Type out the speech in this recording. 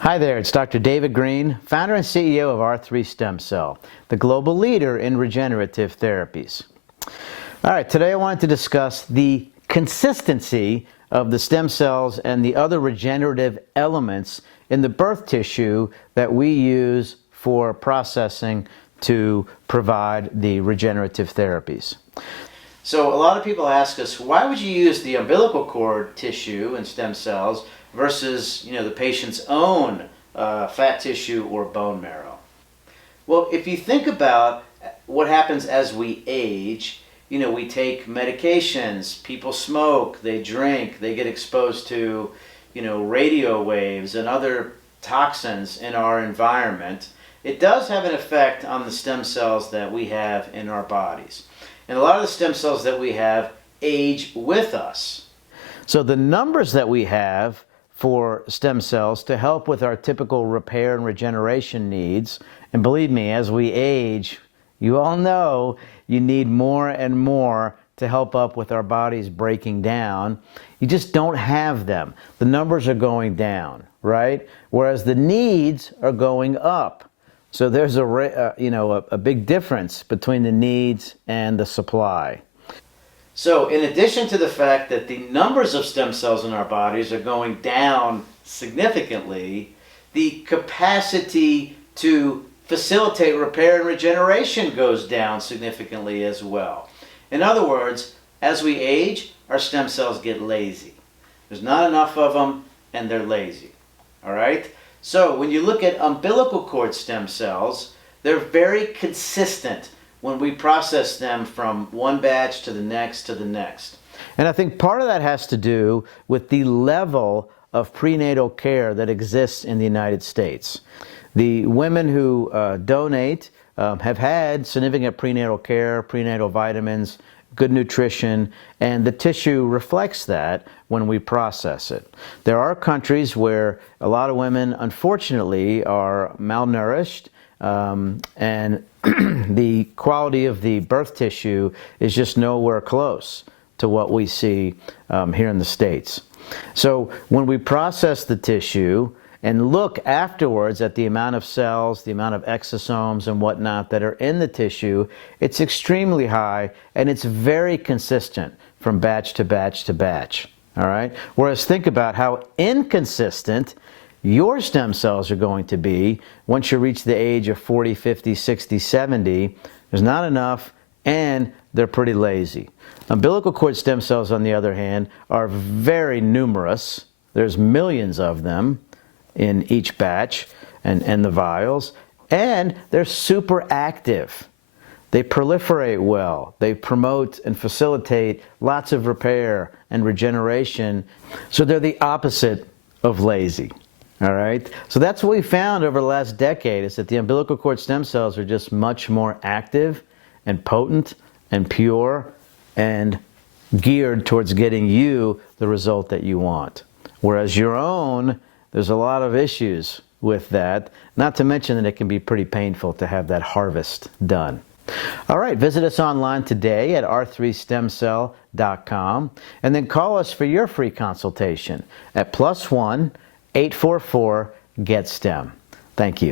Hi there, it's Dr. David Greene, founder and CEO of R3 Stem Cell, the global leader in regenerative therapies. All right, today I wanted to discuss the consistency of the stem cells and the other regenerative elements in the birth tissue that we use for processing to provide the regenerative therapies. So a lot of people ask us, why would you use the umbilical cord tissue and stem cells versus, the patient's own fat tissue or bone marrow? Well, if you think about what happens as we age, we take medications, people smoke, they drink, they get exposed to, radio waves and other toxins in our environment. It does have an effect on the stem cells that we have in our bodies. And a lot of the stem cells that we have age with us. So the numbers that we have for stem cells to help with our typical repair and regeneration needs, and believe me, as we age, you all know you need more and more to help up with our bodies breaking down. You just don't have them. The numbers are going down, right? Whereas the needs are going up. So there's a big difference between the needs and the supply. So in addition to the fact that the numbers of stem cells in our bodies are going down significantly, the capacity to facilitate repair and regeneration goes down significantly as well. In other words, as we age, our stem cells get lazy. There's not enough of them and they're lazy. All right? So when you look at umbilical cord stem cells, they're very consistent when we process them from one batch to the next to the next. And I think part of that has to do with the level of prenatal care that exists in the United States. The women who donate have had significant prenatal care, prenatal vitamins, good nutrition, and the tissue reflects that when we process it. There are countries where a lot of women, unfortunately, are malnourished, and the quality of the birth tissue is just nowhere close to what we see here in the States. So when we process the tissue and look afterwards at the amount of cells, the amount of exosomes and whatnot that are in the tissue, it's extremely high and it's very consistent from batch to batch to batch. All right? Whereas think about how inconsistent your stem cells are going to be once you reach the age of 40, 50, 60, 70. There's not enough and they're pretty lazy. Umbilical cord stem cells, on the other hand, are very numerous. There's millions of them in each batch and the vials, and they're super active. They proliferate well. They promote and facilitate lots of repair and regeneration. So they're the opposite of lazy. All right? So that's what we found over the last decade, is that the umbilical cord stem cells are just much more active and potent and pure and geared towards getting you the result that you want. Whereas your own, there's a lot of issues with that, not to mention that it can be pretty painful to have that harvest done. All right, visit us online today at r3stemcell.com and then call us for your free consultation at +1-844-GET-STEM. Thank you.